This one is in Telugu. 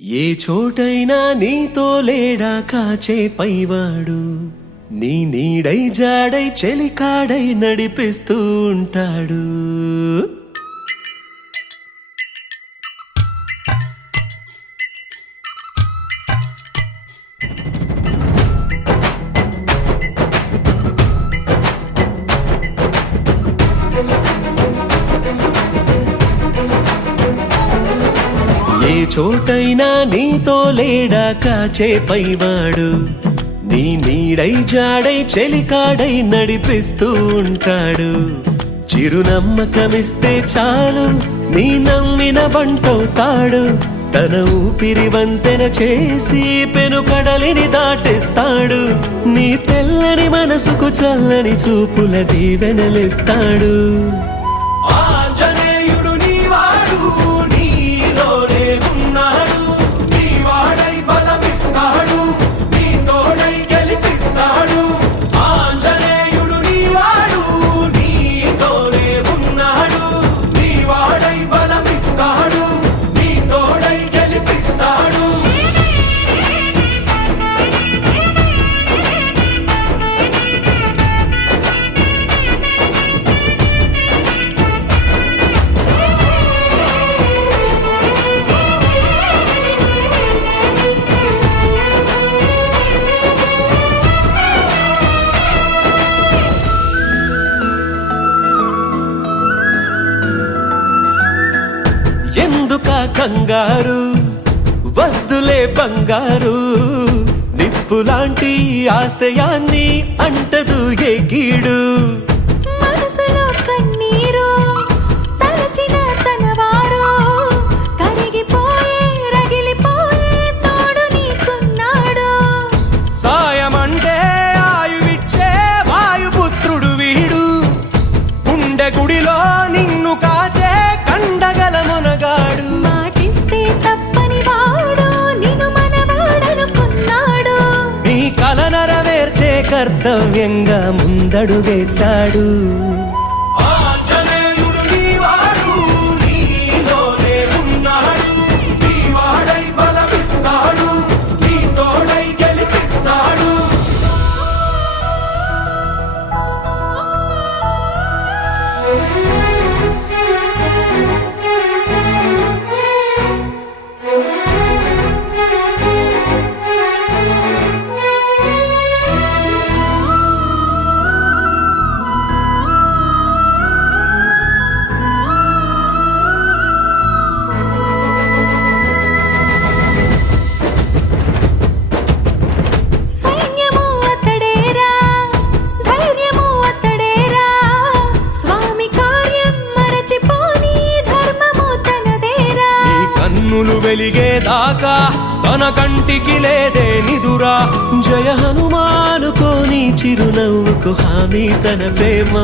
ఏ చోటైనా నీతో లేడా కాచే పైవాడు, నీ నీడై జాడై చెలికాడై నడిపిస్తూ ఉంటాడు. ఏ చోటైనా నీతో లేడా కాచే పైవాడు, నీ నీడై జాడై చెలికాడై నడిపిస్తూ ఉంటాడు. చిరునమ్మకమిస్తే చాలు నీ నమ్మిన బంటవుతాడు. తన ఊపిరి వంతెన చేసి పెను కడలిని దాటిస్తాడు. నీ తెల్లని మనసుకు చల్లని చూపుల దీవెనలిస్తాడు. ఎందుకా కంగారు, వద్దులే బంగారు, నిప్పులాంటి ఆశయాన్ని అంటదు ఏ గీడు. మనసులో కన్నీరు తలచిన తనవారు, కరిగిపోయే రగిలిపోయే తోడు నీకున్నాడు. సాయమంటే ఆయువిచ్చే వాయుపుత్రుడు వీడు, గుండె గుడిలో నిన్ను కాచే కండగల మునగాడు. మాటిస్తే తప్పని వాడు నిన్ను మనవాడనుకున్నాడు. నీ కల నెరవేర్చే కర్తవ్యంగా ముందడుగేశాడు. వెలిగేదాకా తన కంటికి లేదే నిదురా. జయ హనుమానుకోని చిరునవ్వుకు హామీ తన ప్రేమ.